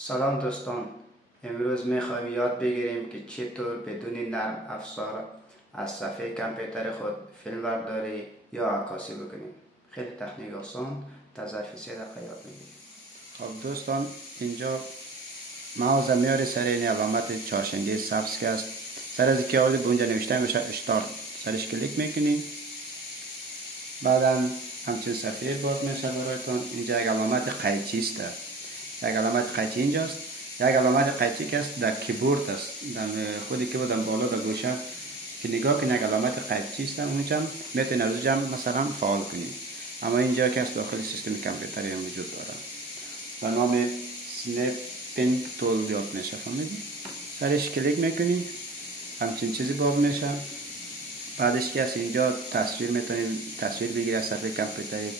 سلام دوستان، امروز میخوایم یاد بگیریم که چطور بدون نرم افزار از صفحه کامپیوتر خود فیلم برداری یا عکاسی بکنیم. خیلی تکنیک آسان در ظرف 3 دقیقه یاد میگیریم. خب دوستان، اینجا ماوس میاره سر این علامت چهارشنگه سبز که است. سر از که به اونجا نوشته میشه اشتارت، سرش کلیک میکنیم. بعدا همچین صفحه باز میشه برایتون. اینجا یک علامت قیچی است، یک علامت قیچی اینجاست، یک علامت قیچی که است در کیبورد است، در خود کیبورد بالا در گوشه که نگاه کنید یک علامت قیچی است، اونجا میتونید از اونجا مثلا فعال کنید. اما اینجا که است داخل سیستم کامپیوتری هم وجود داره و نام سنپینگ تول یاد میشه. فهمیدید؟ سرش کلیک میکنید، همچین چیزی باز میشه. بعدش که است اینجا تصویر میتونید تصویر بگیرید از صفحه کامپیوتری.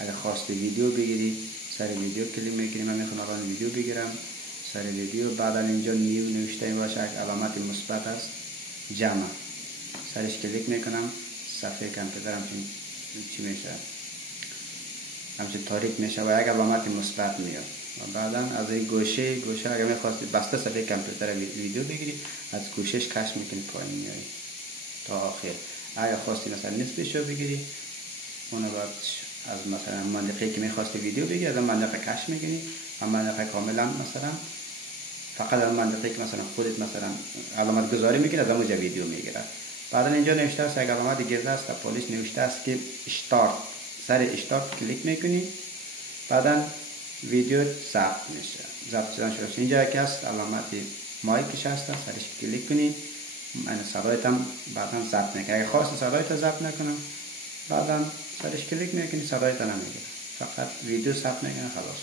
اگر خواستی ویدیو بگیرید سر ویدیو کلیک میکنیم. من میخوام الان ویدیو بگیرم، سر ویدیو. بعدا اینجا نیو نوشته باشه، یک علامت مثبت است، جمع، سرش کلیک میکنم. صفحه کامپیوتر همچین چی میشه، همچین تاریک میشه و یک علامت مثبت میاد. و بعدا از این گوشه اگر میخواستی بسته صفحه کامپیوتر ویدیو بگیری، از گوشش کش میکنی پایین میاری تا آخر. اگر خواستی مثلا نصفشو بگیری، اونو بعد از مثلا منطقه که میخواستی ویدیو بگیری از منطقه کش میکنی، و منطقه کاملا مثلا فقط از منطقه که مثلا خودت مثلا علامت گذاری میکنی از اونجا ویدیو میگیره. بعدا اینجا نوشته است یک علامت گرده است در پالیش نوشته است که اشتارت، سر اشتارت کلیک میکنی. بعدا ویدیو ضبط میشه، ضبط شدن شروع. اینجا که است علامت مایکش هست، سرش کلیک کنی، من صدایت هم بعدا ضبط میکنه. اگه خواست صدایت ضبط نکنم، بعدا سرش کلیک میکنی، صدایت نمیگیره، فقط ویدیو ضبط میکنه، خلاص.